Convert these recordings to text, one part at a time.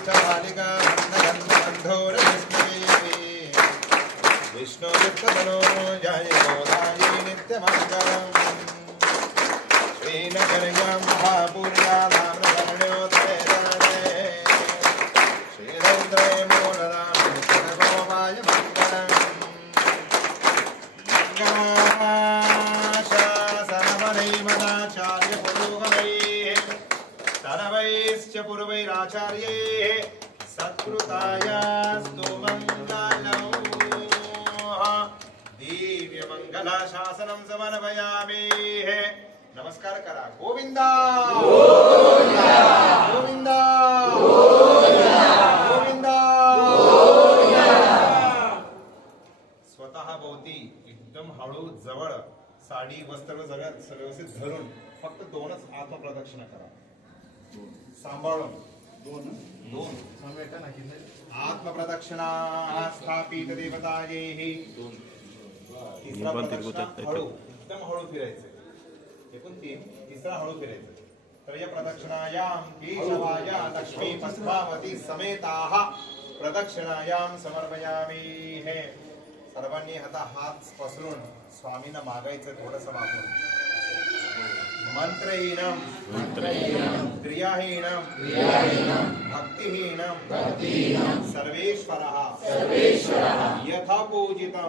ज्येष्ठबालिका गन्धोर विष्णुचित्तमनो जयोदायी नित्यमङ्गलम् श्रीनगर्यां महापूर्या धाम्रवर्ण्योत्तरे श्रीरौद्रे मूलदां जगगोपाय मङ्गलम् मङ्गलाशासनवनैमदाचार्य पुरोगमैः सर्वैश्च पूर्वैराचार्यैः सत्कृतायास्तु मङ्गलम् दिव्यमङ्गलाशासनं समर्पयामि नमस्कार करा गोविंदा गोविंदा गोविंदा स्वतः भोवती एकदम हळू जवळ साडी वस्त्र सगळ्यात व्यवस्थित धरून फक्त 2च आत्मप्रदक्षिणा करा सांभाळून दोन आत्मप्रदक्षिणा स्थापित देवताये तिसरा प्रदक्षिणा हळू एकदम हळू फिरायचं एकूण 3 तिसरा हळू फिरायचं तर या प्रदक्षिणायाम केशवाया लक्ष्मी पद्मावती समेताः प्रदक्षिणायाम समर्पयामि हे सर्वांनी आता हात पसरून स्वामींना मागायचं थोडंसं मागून मंत्रहीनम क्रियाहीनम भक्तिहीनम सर्वेश्वरः यथा पूजितं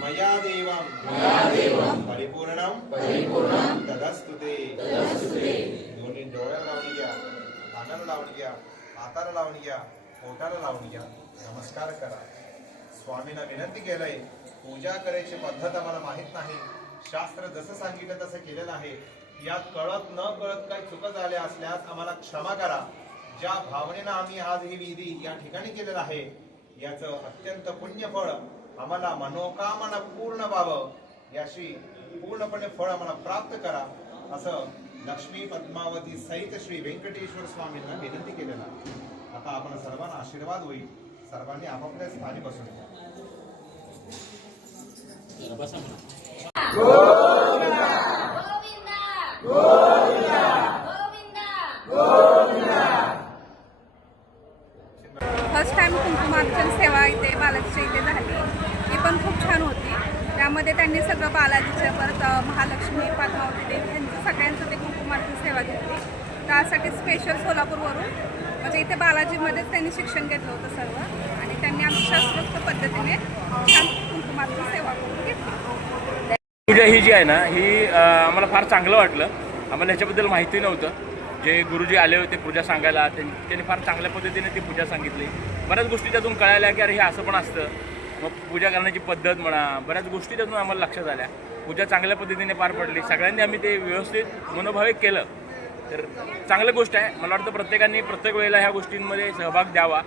मया देवं परिपूर्णं तदस्तु ते दोन्ही डोळ्याला लावून घ्या कानाला लावून घ्या हाताला लावून घ्या पोटाला लावून घ्या नमस्कार करा स्वामींना विनंती केलंय पूजा करायची पद्धत आम्हाला माहित नाही शास्त्र जसं सांगितलं तसं केलेलं आहे यात कळत न कळत काही चुका झाल्या असल्यास आम्हाला क्षमा करा ज्या भावनेनं आम्ही आज ही विधी या ठिकाणी केलेलं आहे याचं अत्यंत पुण्य फळ आम्हाला मनोकामना पूर्ण व्हावं याशी पूर्णपणे फळ आम्हाला प्राप्त करा असं लक्ष्मी पद्मावती सहित श्री व्यंकटेश्वर स्वामींना विनंती केलेला आता आपण सर्वांना आशीर्वाद होईल सर्वांनी आपापल्या स्थानी बसून घ्या गोविंदा गोविंदा गोविंदा फर्स्ट टाइम कुंकुमार्चन सेवा इथे बालाजीच्या इथे झाली ती पण खूप छान होती त्यामध्ये त्यांनी सगळं बालाजीचं परत महालक्ष्मी पद्मावती देवी यांचं सगळ्यांचं ते कुंकुमार्चन सेवा घेतली त्यासाठी स्पेशल सोलापूरवरून म्हणजे इथे बालाजीमध्येच त्यांनी शिक्षण घेतलं होतं सर्व आणि त्यांनी आमच्या शास्त्रोक्त पद्धतीने छान कुंकुमार्चन सेवा करून घेतली पूजा ही जी आहे ना ही आम्हाला फार चांगलं वाटलं आम्हाला ह्याच्याबद्दल माहिती नव्हतं जे गुरुजी आले होते पूजा सांगायला त्यांनी फार चांगल्या पद्धतीने ती पूजा सांगितली बऱ्याच गोष्टी त्यातून कळाल्या की अरे हे असं पण असतं मग पूजा करण्याची पद्धत म्हणा बऱ्याच गोष्टी त्यातून आम्हाला लक्षात आल्या पूजा चांगल्या पद्धतीने पार पडली सगळ्यांनी आम्ही ते व्यवस्थित मनोभावे केलं तर चांगली गोष्ट आहे मला वाटतं प्रत्येकाने प्रत्येक वेळेला ह्या गोष्टींमध्ये सहभाग द्यावा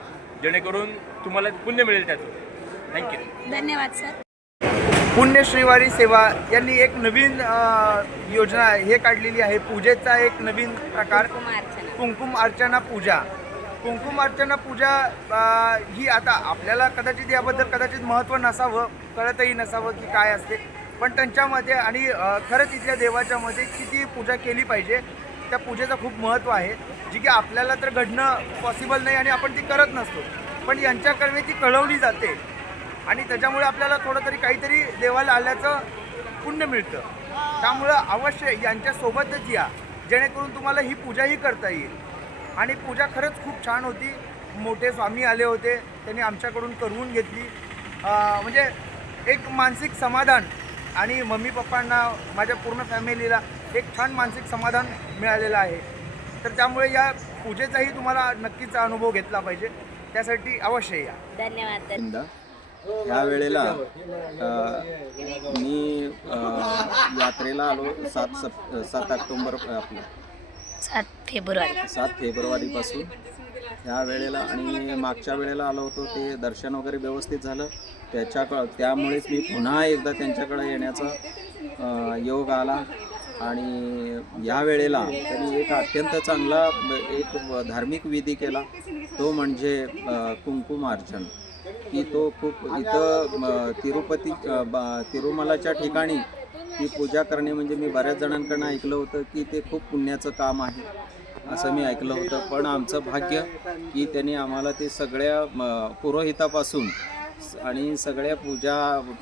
जेणेकरून तुम्हाला पुण्य मिळेल त्यातून थँक्यू धन्यवाद सर पुण्यश्रीवारी सेवा यांनी एक नवीन योजना हे काढलेली आहे पूजेचा एक नवीन प्रकार कुंकुम अर्चना पूजा कुंकुम अर्चना पूजा ही आता आपल्याला कदाचित याबद्दल कदाचित महत्त्व नसावं कळतही नसावं की काय असते पण त्यांच्यामध्ये आणि खरंच इथल्या देवाच्या मध्ये किती पूजा केली पाहिजे त्या पूजेचं खूप महत्त्व आहे जी की आपल्याला तर घडणं पॉसिबल नाही आणि आपण ती करत नसतो पण यांच्याकडे ती कळवली जाते आणि त्याच्यामुळे आपल्याला थोडं तरी काहीतरी देवाला आल्याचं पुण्य मिळतं त्यामुळं अवश्य यांच्यासोबतच या जेणेकरून तुम्हाला ही पूजाही करता येईल आणि पूजा खरंच खूप छान होती मोठे स्वामी आले होते त्यांनी आमच्याकडून करवून घेतली म्हणजे एक मानसिक समाधान आणि मम्मी पप्पांना माझ्या पूर्ण फॅमिलीला एक छान मानसिक समाधान मिळालेलं आहे तर त्यामुळे या पूजेचाही तुम्हाला नक्कीच अनुभव घेतला पाहिजे त्यासाठी अवश्य या धन्यवाद ह्या वेळेला मी यात्रेला आलो 7 ऑक्टोंबर आपलं 7 फेब्रुवारीपासून ह्या वेळेला आणि मागच्या वेळेला आलो होतो ते दर्शन वगैरे व्यवस्थित झालं त्यामुळेच मी पुन्हा एकदा त्यांच्याकडे येण्याचा योग आला आणि या वेळेला त्यांनी एक अत्यंत चांगला एक धार्मिक विधी केला तो म्हणजे कुंकुमार्चन की तो खूप इथं तिरुमलाच्या ठिकाणी ती पूजा करणे म्हणजे मी बऱ्याच जणांकडून ऐकलं होतं की ते खूप पुण्याचं काम आहे असं मी ऐकलं होतं. पण आमचं भाग्य की त्यांनी आम्हाला ते सगळ्या पुरोहितापासून आणि सगळ्या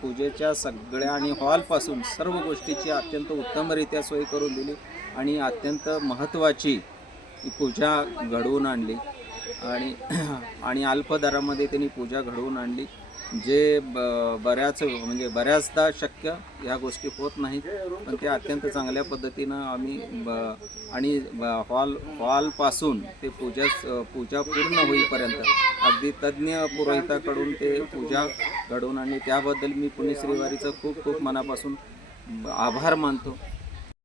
पूजेच्या सगळ्या आणि हॉलपासून सर्व गोष्टीची अत्यंत उत्तमरित्या सोय करून दिली आणि अत्यंत महत्त्वाची ही पूजा घडवून आणली आणि अल्प दरामध्ये त्यांनी पूजा घडवून आणली, जे बऱ्याचदा शक्य ह्या गोष्टी होत नाहीत. पण ते अत्यंत चांगल्या पद्धतीनं आम्ही आणि हॉलपासून ते पूजा पूर्ण होईपर्यंत अगदी तज्ज्ञ पुरोहिताकडून ते पूजा घडवून आणली. त्याबद्दल मी पुणे श्रीवारीचं खूप खूप मनापासून आभार मानतो.